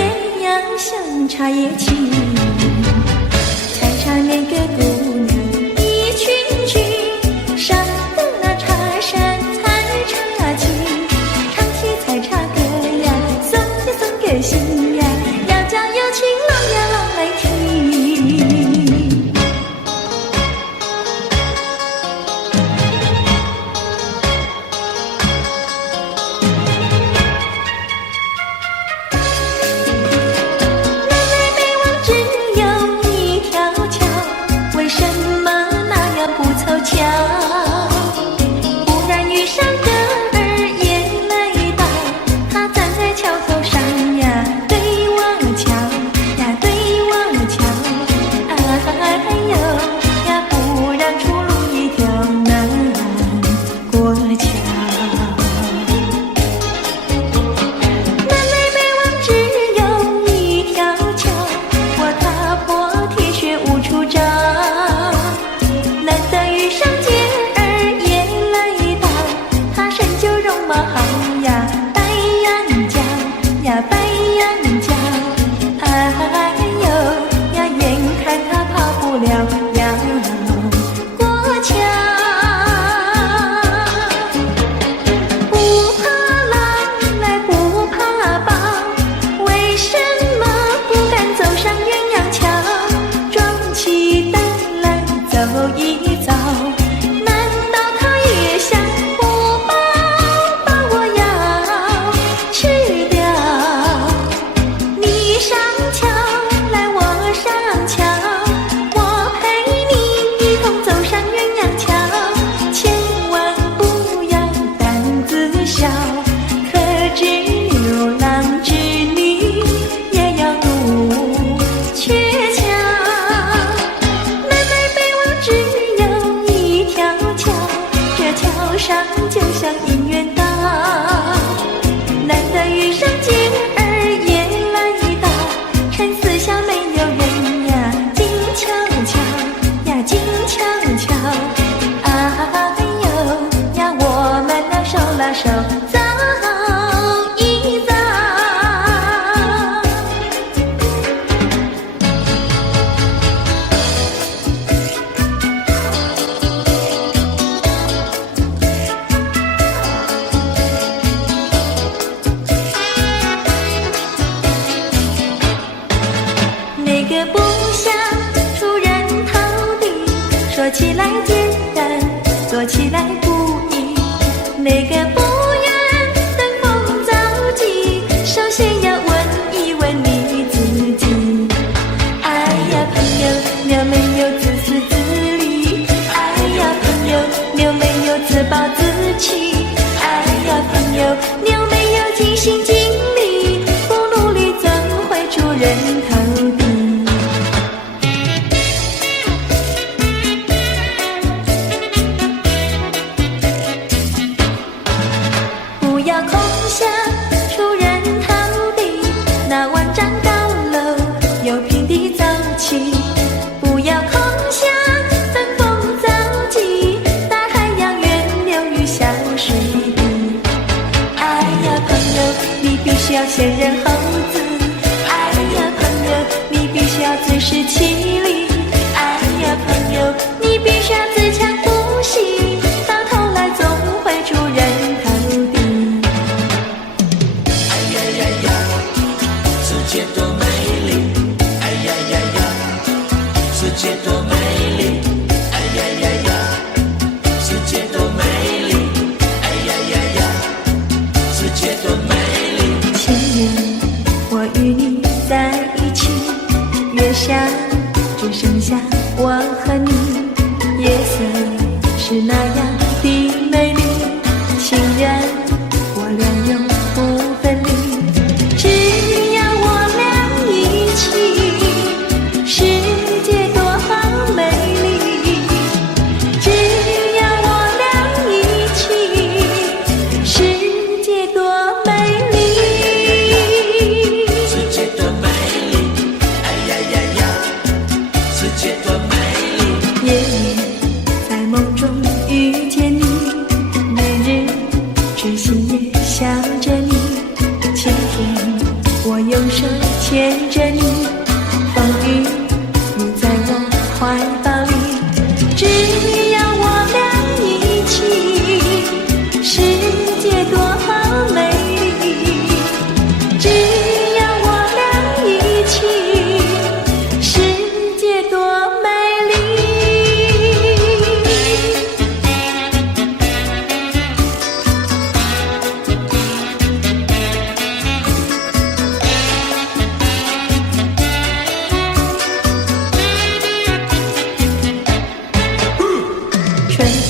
要像茶叶青。采茶那个姑娘一群群，上的那茶山采茶青，唱起采茶歌呀，送给心呀，要叫有情郎呀郎来听。南来北往只有一条桥，为什么那样不凑巧？忽然遇上个儿也来到，他站在桥头上呀，对我瞧呀，对我瞧，哎呦呀，不让出路一条难过桥。南来北往只有一条桥，我踏破铁鞋无处找。难得遇上姐儿也来到，她身就容貌好呀，白羊角呀，白羊角，哎呦呀，眼看她跑不了要过桥。不怕狼来不怕豹，为什么不敢走上鸳鸯桥？壮起胆来走一遭，难道他也想不把我要吃掉？你上桥来我上桥，我陪你一同走上鸳鸯桥，千万不要胆子小，可知牛郎织女也要渡鹊桥。南来北往只有一条桥，这桥上就像姻缘岛。难得遇上姐儿也来到，趁四下没有人呀，静悄悄呀，静悄悄。哎呦呀，我们俩手拉手走一走。那个不想出人头地，说起来简单，做起来不易。那个不愿登峰造极，首先要问一问你自己。哎呀朋友，你有没有自私自利？哎呀朋友，你有没有自暴自弃？哎呀朋友，你有没有尽心尽力？不努力怎会出人头地？不要空想出人头地，那万丈高楼有平地造起。不要空想登峰造极，大海洋源流于小水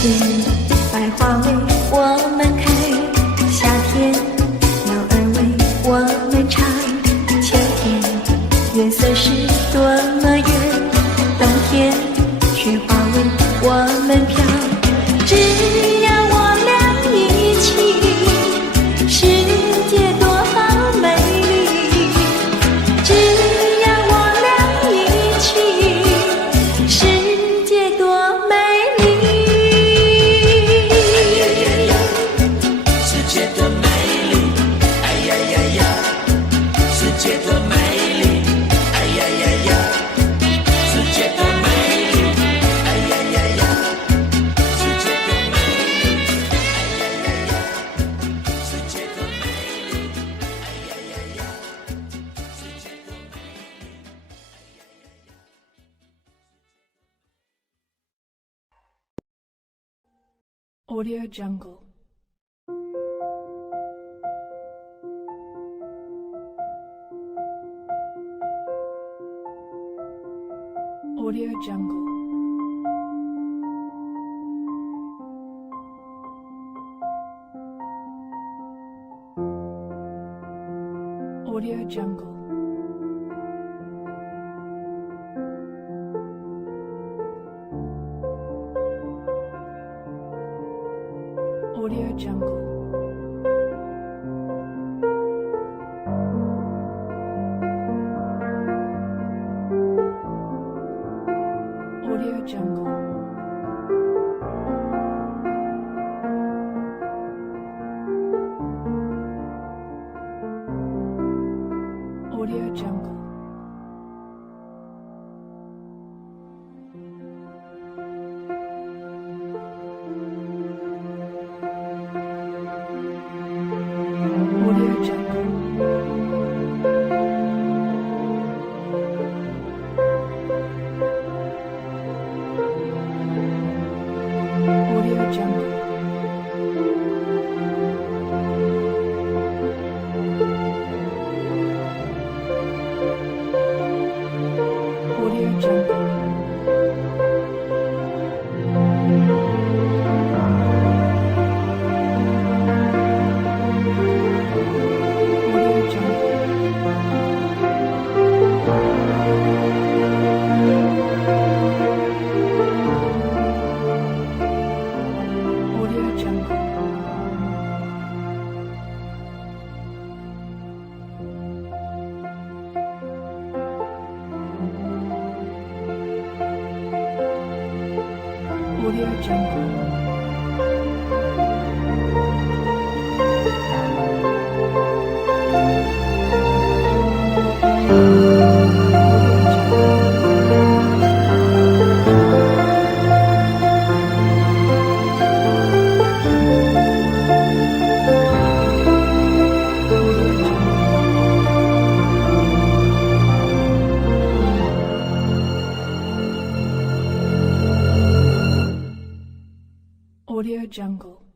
天百花为我们开，夏天鸟儿为我们唱，秋天月色是多么圆，冬天雪花为我们飘。只要我俩一起，世界多美丽。只要我俩一起，世界多美丽。世界多美丽，哎呀呀呀！世界多美丽，哎呀呀呀！世界多美丽，哎呀呀呀！世界多美丽，哎呀呀呀！世界多美丽，哎呀呀呀！世界多美丽。Audio Jungle. Audio Jungle. Audio Jungle. Audio Jungle. Audio Jungle. Audio Jungle. Audio Jungle. Audio Jungle. Audio Jungle. Audio Jungle. Audio Jungle. Audio Jungle. Audio Jungle.